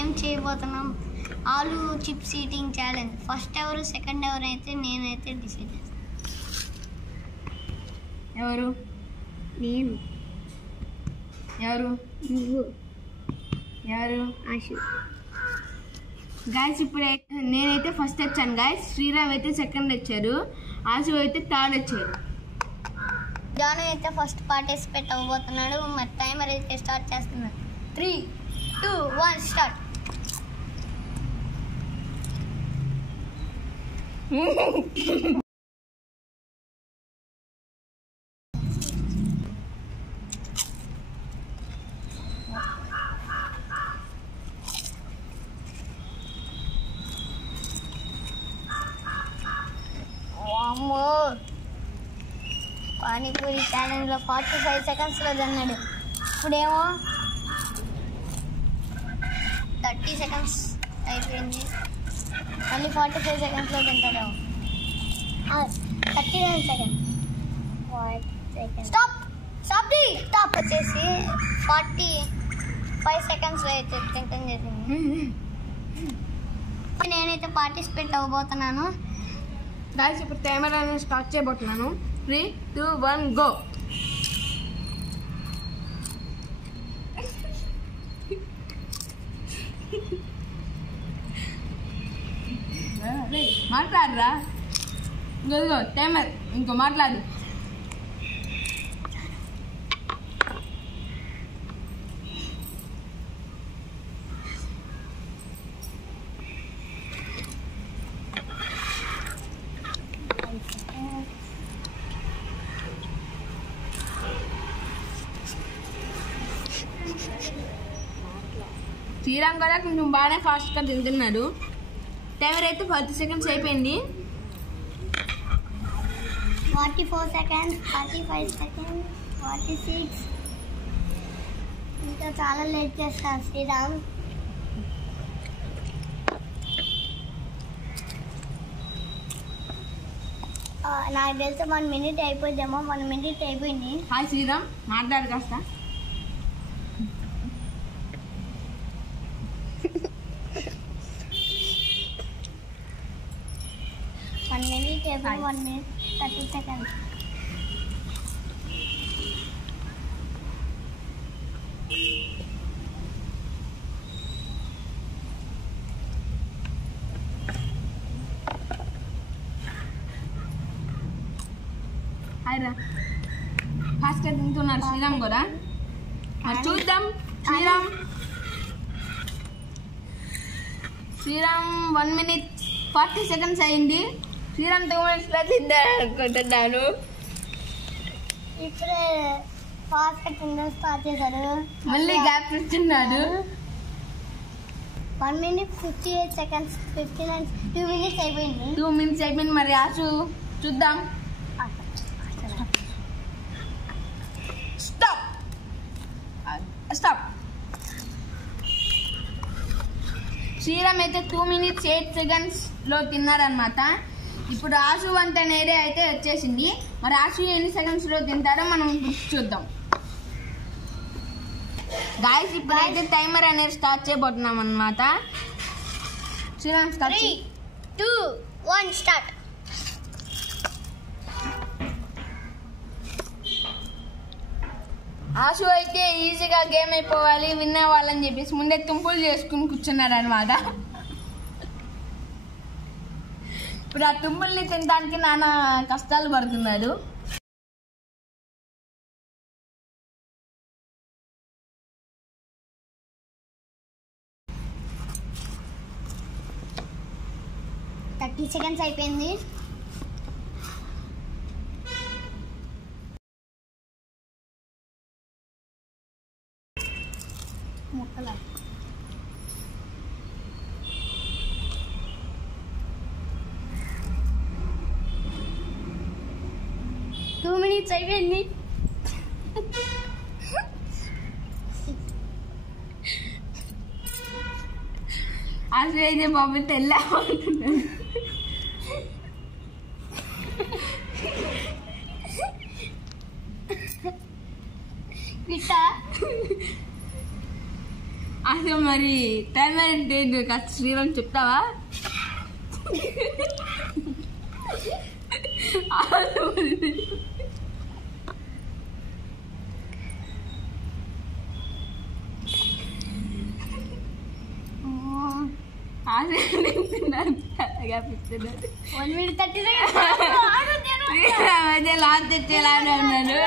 ఏం చేయబోతున్నాం, ఆలు చిప్స్ ఈటింగ్ ఛాలెంజ్. ఫస్ట్ ఎవరు సెకండ్ ఎవరు అయితే నేనైతే డిసైడ్ చేస్తాను. ఎవరు? నేను. ఎవరు? నువ్వు. ఎవరు? ఆశు. గాయస్ ఇప్పుడు నేనైతే ఫస్ట్ వచ్చాను గాయస్, శ్రీరామ్ అయితే సెకండ్ వచ్చారు, ఆశు అయితే థర్డ్ వచ్చారు. జాను అయితే ఫస్ట్ పార్టిసిపేట్ అవ్వబోతున్నాడు. మరి టైమర్ అయితే స్టార్ట్ చేస్తున్నాడు. 3, 2, 1 స్టార్ట్. అమ్మో, పానీపూరి ఛాలెంజ్లో 45 సెకండ్స్లో తిన్నాడు. ఇప్పుడేమో 30 సెకండ్స్ అయిపోయింది. మళ్ళీ 45 సెకండ్స్లో తింటాడేమో. 39 సెకండ్స్. స్టాప్ స్టాప్ వచ్చేసి 45 సెకండ్స్లో అయితే తింటాం జరిగింది. నేనైతే పార్టిసిపేట్ అవ్వబోతున్నాను. గాయస్ ఇప్పుడు టైమర్ అనేది స్టార్ట్ చేయబోతున్నాను. 3, 2, 1 గో. మాట్లాడరా, ఇంకో టైమర్, ఇంకో మాట్లాడు. శ్రీరామ్ కదా కొంచెం బాగానే ఫాస్ట్గా తింటున్నాడు. టైమర్ అయితే 40 సెకండ్స్ అయిపోయింది. 44 సెకండ్స్, 45 సెకండ్స్, 46. ఇంకా చాలా లేట్ చేస్తాను శ్రీరామ్. నాకు తెలిసి 1 మినిట్ అయిపోద్దేమో. 1 మినిట్ అయిపోయింది. హాయ్ శ్రీరామ్, మాట్లాడు కాస్త. One minute, 1 minute, 30 seconds. Hi రా, ఫాస్ట్గా తింటున్నాడు శ్రీరామ్ కూడా. చూద్దాం. శ్రీరామ్ 1 minute 40 సెకండ్స్ అయింది. శ్రీరామ్ 2 minutesలో తింటాడు అనుకుంటున్నాను. ఇప్పుడే ఫాస్ట్గా తిండం స్టార్ట్ చేశాడు. మళ్ళీ గ్యాప్ ఇస్తున్నాడు. 1 minute 58 seconds, 59, 2 minutes అయిపోయింది. 2 minutes అయిపోయింది. మరి ఆశు చూద్దాం. స్టాప్. శ్రీరామ్ అయితే 2 minutes 8 secondsలో తిన్నారనమాట. ఇప్పుడు ఆశు వంట నేరే అయితే వచ్చేసింది. మరి ఆశు ఎన్ని సెకండ్స్లో తింటారో మనం చూద్దాం. గాయస్ ఇప్పుడైతే టైమర్ అనేది స్టార్ట్ చేయబోతున్నాం అనమాట. శ్రీరామ్ 3, 2, 1 స్టార్ట్. ఆశు అయితే ఈజీగా గేమ్ అయిపోవాలి, విన్ అవ్వాలని చెప్పేసి ముందే తుంపులు చేసుకుని కూర్చున్నాడు అనమాట. ఇప్పుడు ఆ తుంపుల్ని తినడానికి నాన్న కష్టాలు పడుతున్నాడు. థర్టీ సెకండ్స్ అయిపోయింది. ముక్కల 2 minutes అయిపోయింది. అసలు అయితే బాబు తెల్ల అసలు మరి టైమర్ ఏంటి కాస్త శ్రీరామ్ చెప్తావా? లాస్ట్ తెచ్చేలానే ఉన్నాడు.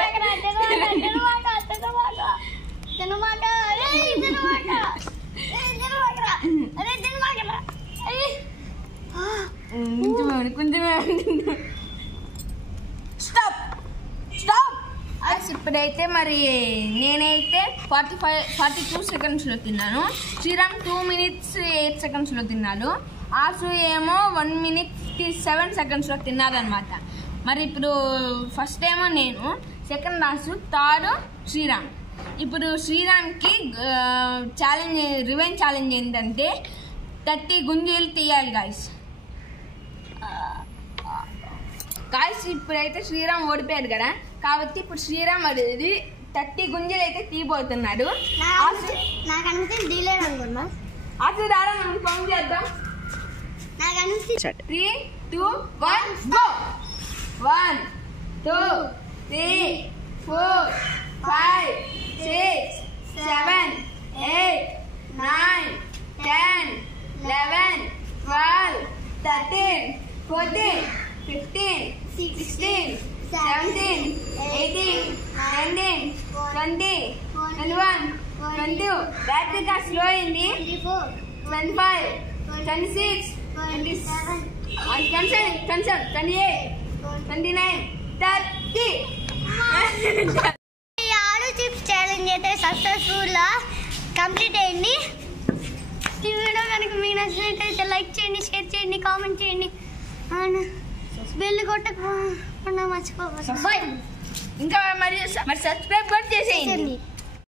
కొంచెమే స్టాప్ స్టాప్. ఇప్పుడైతే మరి నేనైతే 42 సెకండ్స్లో తిన్నాను. శ్రీరామ్ 2 minutes 8 secondsలో తిన్నాడు. ఆసు ఏమో 1 minute 7 secondsలో తిన్నారనమాట. మరి ఇప్పుడు ఫస్ట్ ఏమో నేను, సెకండ్ ఆసు, థర్డ్ శ్రీరామ్. ఇప్పుడు శ్రీరామ్కి రివెంజ్ ఛాలెంజ్ ఏంటంటే 30 గుంజీలు తీయాలి గాయస్. ఇప్పుడైతే శ్రీరామ్ ఓడిపోయాడు కదా, కాబట్టి ఇప్పుడు శ్రీరామ్ అనేది 30 గుంజీలు అయితే తీయబోతున్నాడు. నాకు అనిపిస్తుంది డీలేర్ అనుకున్నా. అసలు రారా మనం ఫోన్ చేద్దాం. నాకు అనిపిస్తుంది 3, 2, 1 గో. 1 2 3 4 5 6 7 8 9 10 11 12 13 14 15 16 17 18 19 20 21 22. That slow అయింది. 25 26 27 28 29 30. ఈ 6 చిప్స్ ఛాలెంజ్ అయితే సక్సెస్ఫుల్ కంప్లీట్ అయింది. ఈ వీడియో కనుక మీకు నచ్చినట్లయితే లైక్ చేయండి, షేర్ చేయండి, కామెంట్ చేయండి, బెల్ కొట్టకుండా మర్చిపోకండి. ఇంకా మరి సబ్స్క్రైబ్ కూడా చేసేయండి.